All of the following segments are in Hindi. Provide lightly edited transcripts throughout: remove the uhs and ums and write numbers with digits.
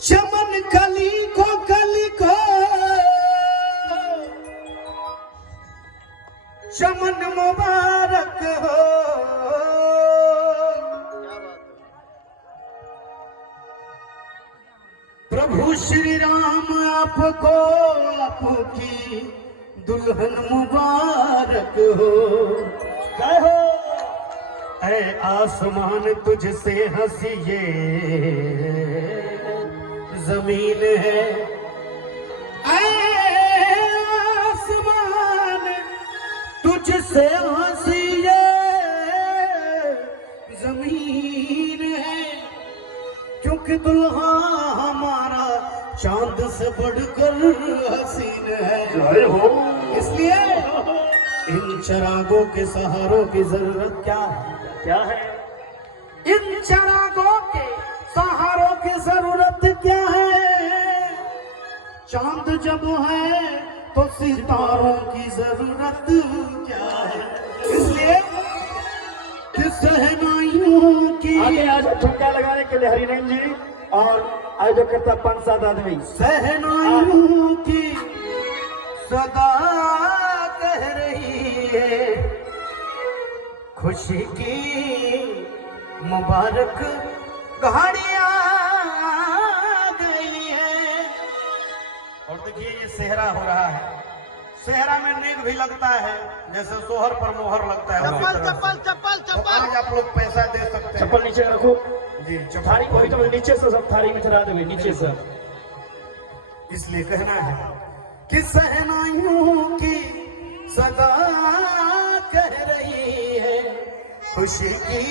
चमन कली को चमन मुबारक हो। प्रभु श्री राम आपको आपकी दुल्हन मुबारक हो। जय हो। ऐ आसमान तुझसे हंसी ये जमीन है। ऐ आसमान तुझसे हंसी ये जमीन है। क्योंकि दुल्हा हमारा चांद से बढ़कर हसीन है। जय हो। इसलिए इन चरागों के सहारों की जरूरत क्या है? क्या है? इन चरागों के सहारों की जरूरत क्या है? चांद जब है तो सितारों की जरूरत क्या है? इसलिए कि सहनाइयों की आगे आज ठुमका लगाने के लिए हरिनैन जी और आज जो करता 5-7 आदमी सहनाइयों की सदा कह रही है खुशी की मुबारक घड़ियां गई है। और देखिए ये सेहरा हो रहा है। सेहरा में नेग भी लगता है जैसे सोहर पर मोहर लगता है। चप्पल चप्पल चप्पल चप्पल। आज आप लोग पैसा दे सकते हैं। चप्पल नीचे रखो जी। थारी वही तो नीचे से सब थारी में चढ़ा देंगे नीचे से। इसलिए कहना है कि सहनाइयों की सदा कह रही है खुशी की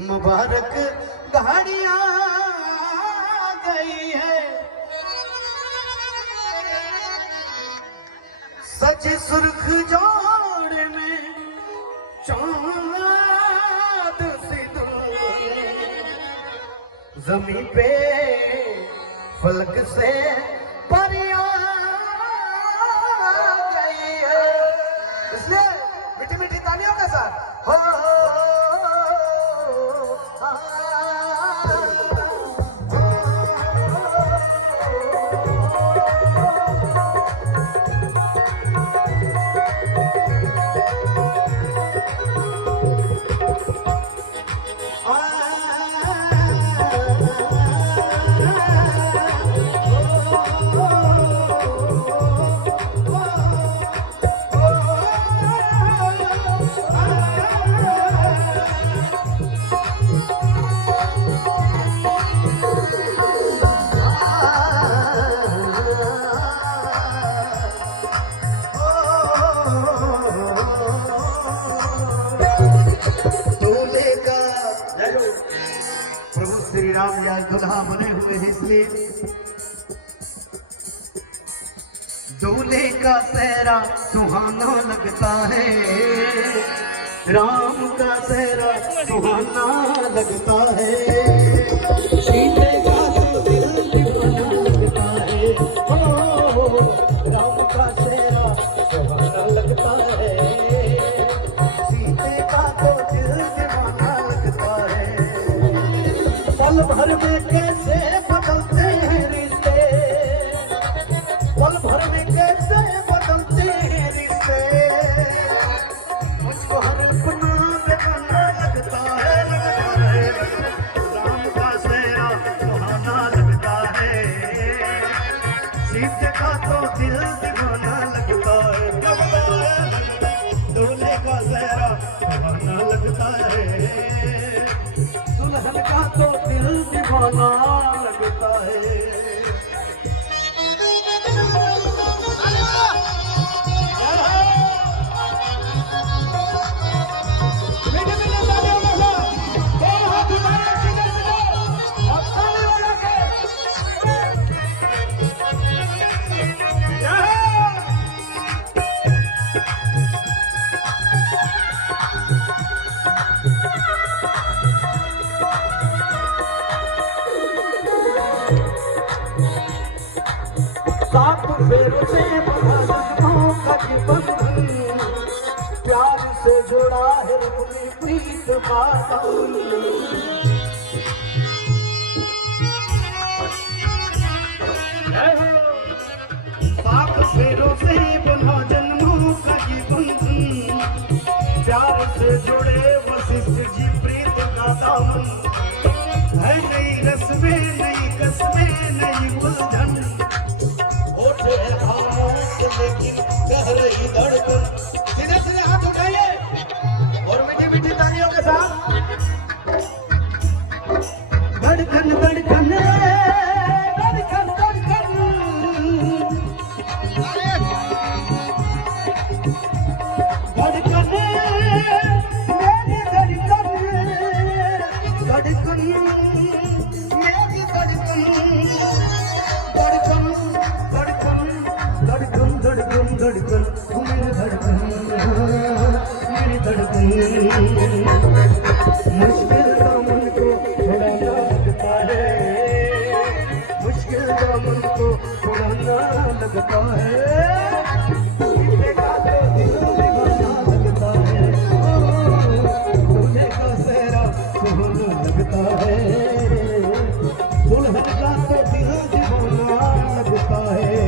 मुबारक घड़ियां गई है। सच सुर्ख जोड़ में चांद सिंदूर जमीन पे फलक से परियां गई है। इसलिए मीठी मीठी तालियों के साथ हो श्री राम जी आज दुल्हा बने हुए हैं। इसलिए दूल्हे का सेहरा सुहाना लगता है। राम का सेहरा सुहाना लगता है। सीते का तो दिल दीवाना लगता है। ओ राम का सेहरा सुहाना लगता है। सीते का तो दिल दीवाना लगता है। पल भर में कैसे बदलते हैं रिश्ते। पल भर में कैसे बदलते हैं रिश्ते। मुझको हर अपना बेगाना लगता है। राम का सेहरा सुहाना लगता है। सीते का तो दिल दीवाना लगता है। दूल्हे का सेहरा सुहाना लगता है। दुल्हन का तो दिल दीवाना लगता है। सात फेरों से बंधनों का बंधन प्यार से जोड़ा है अपनी प्रीत का। हम, है नई रस्में नई कस्में नई उलझन, होठे हाथ लेकिन कह रही धड़कन। सीधे सीधे हाथ उठाइए और मीठी मीठी तालियों के साथ। धड़कन धड़कन धड़कन धड़कन, धड़कन मेरी धड़कन, धड़कन मेरी धड़कन, धड़कन धड़कन धड़कन धड़कन धड़कन मेरी धड़कन, मेरी धड़कन। मुश्किल दामन को छुड़ाना लगता है, मुश्किल दामन को छुड़ाना लगता है, देखा तो दिल दीवाना लगता है, दूल्हे का सेहरा सुहाना लगता है, दुल्हन का तो दिल दीवाना लगता है।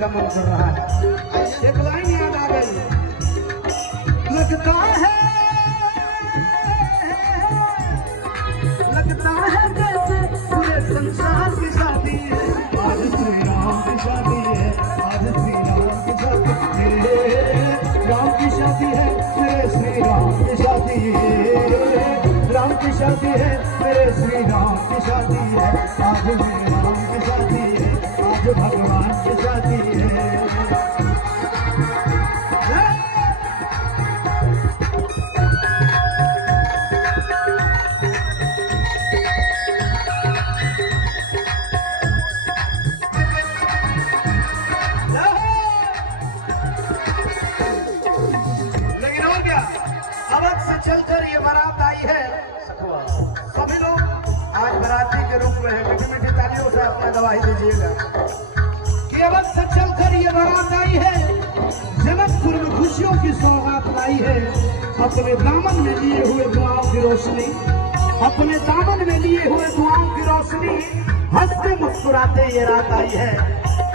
का मन कर रहा है। एक लाइन याद आ गई, लगता है जैसे पूरे संसार की शादी है, आज श्री राम की शादी है, आज श्री राम की शादी है, राम की शादी है मेरे श्री राम की शादी है, राम की शादी है मेरे श्री राम की शादी है, आज मेरे राम की शादी है, आज भगवान की शादी है। लेकिन और क्या, अवध से चलकर ये बारात आई है सखुआ। सभी लोग आज बाराती के रूप में मीठी मीठी तालियों से अपना गवाही दीजिएगा कि अवध से चलकर ये बारात आई है, जनकपुर में खुशियों की सौगात लाई है, अपने दामन में लिए हुए दुआओं की रोशनी, अपने दामन में लिए हुए दुआओं की रोशनी, हंसते मुस्कुराते ये रात आई है,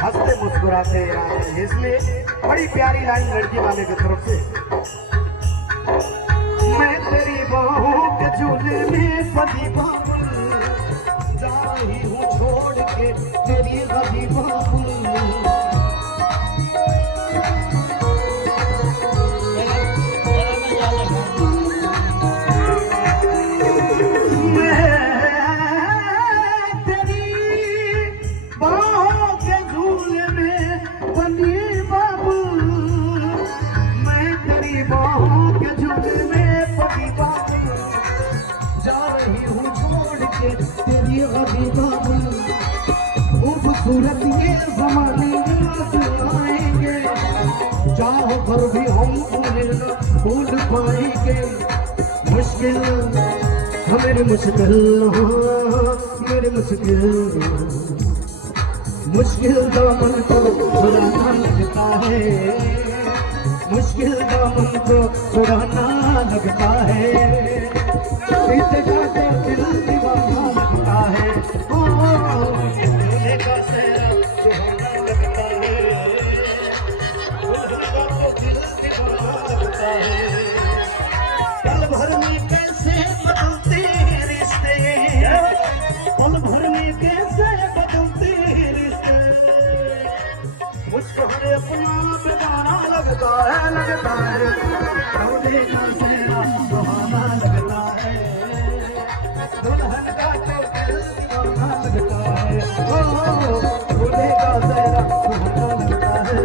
हंसते मुस्कुराते ये रात आई है। इसलिए बड़ी प्यारी लाइन लड़की वाले की तरफ से, मैं तेरी बाहों के झूले में पली बाबुल, जा रही हूँ छोड़ के तेरी गली बाबुल। खूबसूरत ये जमाने आएंगे, चाहो पर भी हम उन्हें न भूल पाएंगे, मुश्किल मेरी मुश्किल, मेरी मुश्किल, मुश्किल दामन को छुड़ाना लगता है, मुश्किल दामन को छुड़ाना लगता है, पीछे जाके दिल दीवाना लगता है, दूल्हे का सेहरा सुहाना लगता है, दुल्हन का तो दिल दीवाना लगता है। पल भर में कैसे बदलते रिश्ते, पल भर में कैसे बदलते रिश्ते, मुझको हर अपना बेगाना लगता है, लगता है, दूल्हे का सेहरा सुहाना लगता है, दुल्हन का तो दिल दीवाना लगता है, दूल्हे का सेहरा सुहाना लगता है,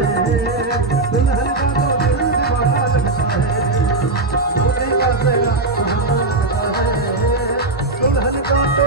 दुल्हन का तो दिल दीवाना लगता है, दूल्हे का सेहरा सुहाना लगता है, दुल्हन का तो